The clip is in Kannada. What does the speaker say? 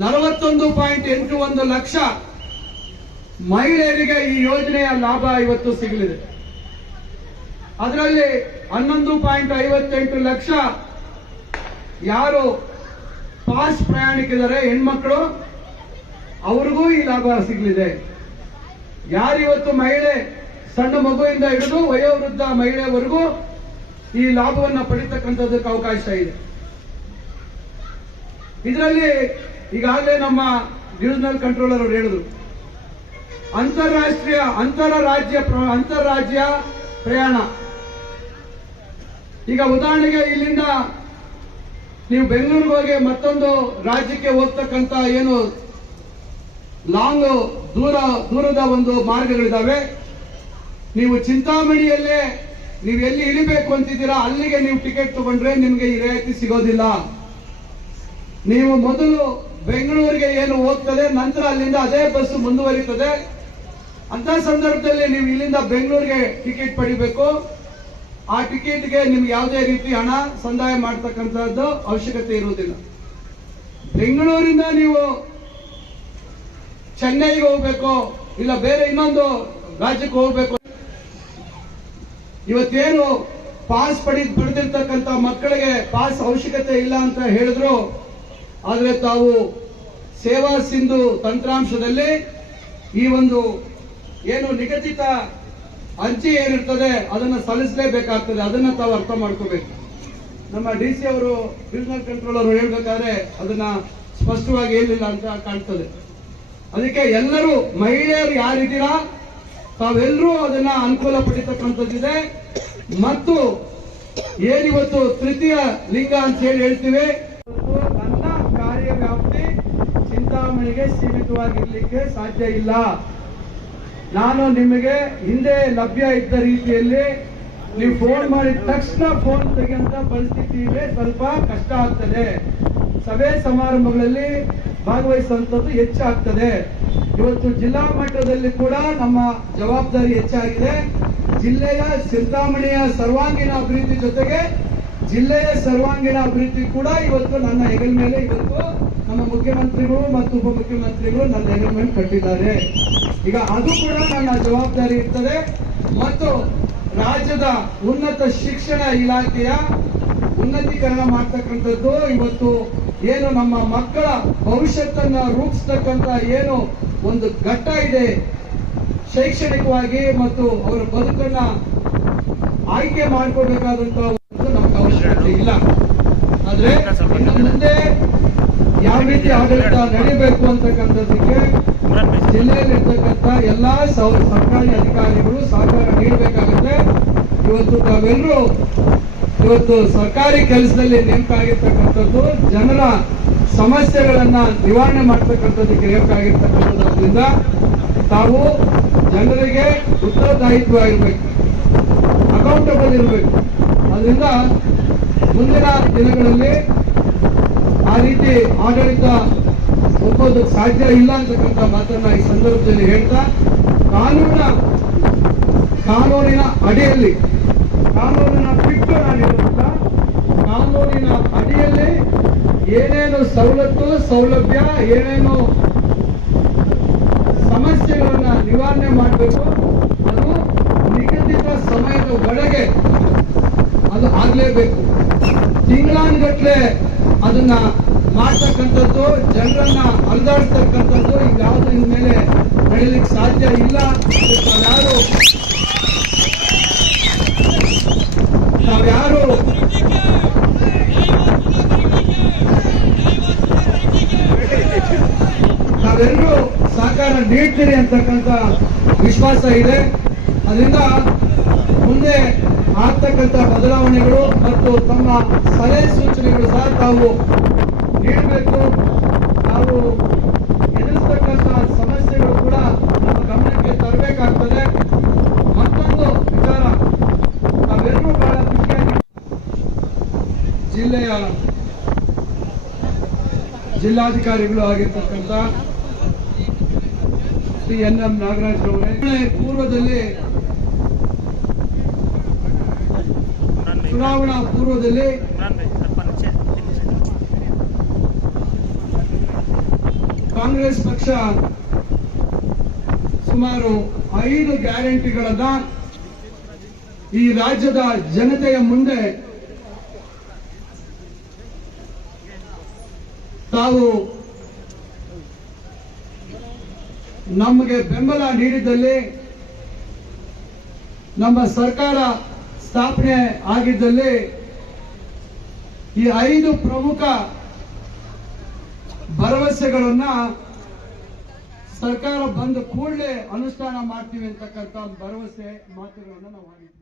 41.81 ಲಕ್ಷ ಮಹಿಳೆಯರಿಗೆ ಈ ಯೋಜನೆಯ ಲಾಭ ಇವತ್ತು ಸಿಗಲಿದೆ. ಅದರಲ್ಲಿ 11.58 ಲಕ್ಷ ಯಾರು ಪಾಸ್ ಪ್ರಯಾಣಿಕರಿದ್ದಾರೆ ಹೆಣ್ಮಕ್ಳು, ಅವ್ರಿಗೂ ಈ ಲಾಭ ಸಿಗಲಿದೆ. ಯಾರಿವತ್ತು ಮಹಿಳೆ ಸಣ್ಣ ಮಗುವಿಂದ ಹಿಡಿದು ವಯೋವೃದ್ಧ ಮಹಿಳೆಯವರೆಗೂ ಈ ಲಾಭವನ್ನು ಪಡಿತಕ್ಕಂಥದ್ದಕ್ಕೆ ಅವಕಾಶ ಇದೆ. ಇದರಲ್ಲಿ ಈಗಾಗಲೇ ನಮ್ಮ ಡಿವಿಷನಲ್ ಕಂಟ್ರೋಲರ್ ಅವರು ಹೇಳಿದ್ರು, ಅಂತಾರಾಜ್ಯ ಪ್ರಯಾಣ. ಈಗ ಉದಾಹರಣೆಗೆ ಇಲ್ಲಿಂದ ನೀವು ಬೆಂಗಳೂರಿಗೆ ಹೋಗಿ ಮತ್ತೊಂದು ರಾಜ್ಯಕ್ಕೆ ಹೋಗ್ತಕ್ಕಂತ ಏನು ಲಾಂಗ್ ದೂರದ ಒಂದು ಮಾರ್ಗಗಳಿದಾವೆ. ನೀವು ಚಿಂತಾಮಣಿಯಲ್ಲೇ ನೀವು ಎಲ್ಲಿ ಇಳಿಬೇಕು ಅಂತಿದ್ದೀರಾ ಅಲ್ಲಿಗೆ ನೀವು ಟಿಕೆಟ್ ತಗೊಂಡ್ರೆ ನಿಮಗೆ ಈ ರಿಯಾಯಿತಿ ಸಿಗೋದಿಲ್ಲ. ನೀವು ಮೊದಲು ಬೆಂಗಳೂರಿಗೆ ಏನು ಹೋಗ್ತದೆ, ನಂತರ ಅಲ್ಲಿಂದ ಅದೇ ಬಸ್ ಮುಂದುವರಿತದೆ. ಅಂತ ಸಂದರ್ಭದಲ್ಲಿ ನೀವು ಇಲ್ಲಿಂದ ಬೆಂಗಳೂರಿಗೆ ಟಿಕೆಟ್ ಪಡಿಬೇಕು. ಆ ಟಿಕೆಟ್ಗೆ ನಿಮ್ಗೆ ಯಾವುದೇ ರೀತಿ ಹಣ ಸಂದಾಯ ಮಾಡತಕ್ಕಂಥದ್ದು ಅವಶ್ಯಕತೆ ಇರುವುದಿಲ್ಲ. ಬೆಂಗಳೂರಿಂದ ನೀವು ಚೆನ್ನೈಗೆ ಹೋಗ್ಬೇಕು, ಇಲ್ಲ ಬೇರೆ ಇನ್ನೊಂದು ರಾಜ್ಯಕ್ಕೆ ಹೋಗ್ಬೇಕು. ಇವತ್ತೇನು ಪಾಸ್ ಪಡೆದಿರ್ತಕ್ಕಂಥ ಮಕ್ಕಳಿಗೆ ಪಾಸ್ ಅವಶ್ಯಕತೆ ಇಲ್ಲ ಅಂತ ಹೇಳಿದ್ರು, ಆದ್ರೆ ತಾವು ಸೇವಾ ಸಿಂಧು ತಂತ್ರಾಂಶದಲ್ಲಿ ಈ ಒಂದು ಏನು ನಿಗದಿತ ಅರ್ಜಿ ಏನಿರ್ತದೆ ಅದನ್ನು ಸಲ್ಲಿಸಲೇಬೇಕಾಗ್ತದೆ. ಅದನ್ನ ತಾವು ಅರ್ಥ ಮಾಡ್ಕೋಬೇಕು. ನಮ್ಮ DC ಅವರು ಡಿವಿಷನಲ್ ಕಂಟ್ರೋಲರ್ ಹೇಳ್ಬೇಕಾದ್ರೆ ಅದನ್ನ ಸ್ಪಷ್ಟವಾಗಿ ಹೇಳಿಲ್ಲ ಅಂತ ಕಾಣ್ತದೆ. ಅದಕ್ಕೆ ಎಲ್ಲರೂ ಮಹಿಳೆಯರು ಯಾರಿದ್ದೀರಾ ತಾವೆಲ್ಲರೂ ಅದನ್ನ ಅನುಕೂಲ ಪಡಿತಕ್ಕಂಥದ್ದಿದೆ. ಮತ್ತು ಏನಿವತ್ತು ತೃತೀಯ ಲಿಂಗ ಅಂತ ಹೇಳ್ತೀವಿ, ನನ್ನ ಕಾರ್ಯವ್ಯಾಪ್ತಿ ಚಿಂತಾಮಣಿಗೆ ಸೀಮಿತವಾಗಿರ್ಲಿಕ್ಕೆ ಸಾಧ್ಯ ಇಲ್ಲ. ನಾನು ನಿಮಗೆ ಹಿಂದೆ ಲಭ್ಯ ಇದ್ದ ರೀತಿಯಲ್ಲಿ ನೀವು ಫೋನ್ ಮಾಡಿದ ತಕ್ಷಣ ಫೋನ್ ತೆಗೆಯುವಂತ ಪರಿಸ್ಥಿತಿ ಇದೆ, ಸ್ವಲ್ಪ ಕಷ್ಟ ಆಗ್ತದೆ. ಸಭೆ ಸಮಾರಂಭಗಳಲ್ಲಿ ಭಾಗವಹಿಸುವಂಥದ್ದು ಹೆಚ್ಚಾಗ್ತದೆ. ಇವತ್ತು ಜಿಲ್ಲಾ ಮಟ್ಟದಲ್ಲಿ ಕೂಡ ನಮ್ಮ ಜವಾಬ್ದಾರಿ ಹೆಚ್ಚಾಗಿದೆ. ಜಿಲ್ಲೆಯ ಚಿಂತಾಮಣಿಯ ಸರ್ವಾಂಗೀಣ ಅಭಿವೃದ್ಧಿ ಜೊತೆಗೆ ಜಿಲ್ಲೆಯ ಸರ್ವಾಂಗೀಣ ಅಭಿವೃದ್ಧಿ ಕೂಡ ಇವತ್ತು ನನ್ನ ಹೆಗಲ ಮೇಲೆ ಇವತ್ತು ನಮ್ಮ ಮುಖ್ಯಮಂತ್ರಿಗಳು ಮತ್ತು ಉಪಮುಖ್ಯಮಂತ್ರಿಗಳು ನನ್ನ ಹೆಗಲ ಮೇಲೆ ಕಟ್ಟಿದ್ದಾರೆ. ಈಗ ಅದು ಕೂಡ ನನ್ನ ಜವಾಬ್ದಾರಿ ಇರ್ತದೆ. ಮತ್ತು ರಾಜ್ಯದ ಉನ್ನತ ಶಿಕ್ಷಣ ಇಲಾಖೆಯ ಉನ್ನತೀಕರಣ ಮಾಡ್ತಕ್ಕಂಥದ್ದು ಇವತ್ತು ಏನು ನಮ್ಮ ಮಕ್ಕಳ ಭವಿಷ್ಯತ್ತನ್ನ ರೂಪಿಸ್ತಕ್ಕಂಥ ಏನು ಒಂದು ಘಟ್ಟ ಇದೆ ಶೈಕ್ಷಣಿಕವಾಗಿ ಮತ್ತು ಅವರ ಬದುಕನ್ನ ಆಯ್ಕೆ ಮಾಡ್ಕೋಬೇಕಾದಂತಹ ನಮ್ಗೆ ಅವಶ್ಯಕತೆ ಇಲ್ಲ. ಆದ್ರೆ ಇನ್ನು ಮುಂದೆ ಯಾವ ರೀತಿ ಆಡಳಿತ ನಡೀಬೇಕು ಅಂತಕ್ಕಂಥದ್ದಕ್ಕೆ ಜಿಲ್ಲೆಯಲ್ಲಿರ್ತಕ್ಕಂಥ ಎಲ್ಲಾ ಸರ್ಕಾರಿ ಅಧಿಕಾರಿಗಳು ಸಹಕಾರ ನೀಡಬೇಕಾಗುತ್ತೆ. ಇವತ್ತು ತಾವೆಲ್ಲರೂ ಇವತ್ತು ಸರ್ಕಾರಿ ಕೆಲಸದಲ್ಲಿ ನೇಮಕ ಆಗಿರ್ತಕ್ಕಂಥದ್ದು ಜನರ ಸಮಸ್ಯೆಗಳನ್ನ ನಿವಾರಣೆ ಮಾಡ್ತಕ್ಕಂಥದ್ದಕ್ಕೆ ನೇಮಕ ಆಗಿರ್ತಕ್ಕಂಥದ್ರಿಂದ ತಾವು ಜನರಿಗೆ ಉತ್ತರದಾಯಿತ್ವ ಇರಬೇಕು, ಅಕೌಂಟಬಲ್ ಇರಬೇಕು. ಅದರಿಂದ ಮುಂದಿನ ದಿನಗಳಲ್ಲಿ ಆ ರೀತಿ ಆಡಳಿತ ಒಪ್ಪೋದಕ್ಕೆ ಸಾಧ್ಯ ಇಲ್ಲ ಅಂತಕ್ಕಂಥ ಮಾತನ್ನ ಈ ಸಂದರ್ಭದಲ್ಲಿ ಹೇಳ್ತಾ, ಕಾನೂನಿನ ಅಡಿಯಲ್ಲಿ ಕಾನೂನಿನ ಬಿಟ್ಟು ನಾನಿರುವುದಿಲ್ಲ, ಕಾನೂನಿನ ಅಡಿಯಲ್ಲಿ ಏನೇನು ಸೌಲಭ್ಯ ಏನೇನು ಸಮಸ್ಯೆಗಳನ್ನ ನಿವಾರಣೆ ಮಾಡಬೇಕು ಅದು ನಿಗದಿತ ಸಮಯದ ಒಳಗೆ ಅದು ಆಗ್ಲೇಬೇಕು. ತಿಂಗಳಾನುಗಟ್ಲೆ ಅದನ್ನ ಮಾಡ್ತಕ್ಕಂಥದ್ದು, ಜನರನ್ನ ಅಲ್ದಾಡ್ತಕ್ಕಂಥದ್ದು ಯಾವುದು ಇನ್ಮೇಲೆ ನಡೆಯಲಿಕ್ಕೆ ಸಾಧ್ಯ ಇಲ್ಲ. ನಾವ್ಯಾರು ನಾವೆಲ್ಲರೂ ಸಹಕಾರ ನೀಡ್ತೀರಿ ಅಂತಕ್ಕಂಥ ವಿಶ್ವಾಸ ಇದೆ. ಅದರಿಂದ ಮುಂದೆ ಆಗ್ತಕ್ಕಂಥ ಬದಲಾವಣೆಗಳು ಮತ್ತು ತಮ್ಮ ಸಲಹೆ ಸೂಚನೆಗಳು ಸಹ ತಾವು ನೀಡಬೇಕು. ನಾವು ಎದುರಿಸ್ತಕ್ಕಂಥ ಸಮಸ್ಯೆಗಳು ಕೂಡ ನಮ್ಮ ಗಮನಕ್ಕೆ ತರಬೇಕಾಗ್ತದೆ. ಮತ್ತೊಂದು ವಿಚಾರ, ನಾವೆಲ್ಲರೂ ಬಹಳ ಮುಖ್ಯವಾಗಿ ಜಿಲ್ಲೆಯ ಜಿಲ್ಲಾಧಿಕಾರಿಗಳು ಆಗಿರ್ತಕ್ಕಂಥ ಶ್ರೀ NM ನಾಗರಾಜ್ ಅವರೇ, ಚುನಾವಣಾ ಪೂರ್ವದಲ್ಲಿ ಕಾಂಗ್ರೆಸ್ ಪಕ್ಷ ಸುಮಾರು 5 ಗ್ಯಾರಂಟಿಗಳನ್ನ ಈ ರಾಜ್ಯದ ಜನತೆಯ ಮುಂದೆ ತಾವು ನಮಗೆ ಬೆಂಬಲ ನೀಡಿದ್ದಲ್ಲಿ, ನಮ್ಮ ಸರ್ಕಾರ ಸ್ಥಾಪನೆ ಆಗಿದ್ದಲ್ಲಿ ಈ 5 ಪ್ರಮುಖ ಭರವಸೆಗಳನ್ನ ಸರ್ಕಾರ ಬಂದ ಕೂಡಲೇ ಅನುಷ್ಠಾನ ಮಾಡ್ತೀವಿ ಅಂತಕ್ಕಂಥ ಭರವಸೆ ಮಾತುಗಳನ್ನು ನಾವು ಮಾಡಿದ್ವಿ.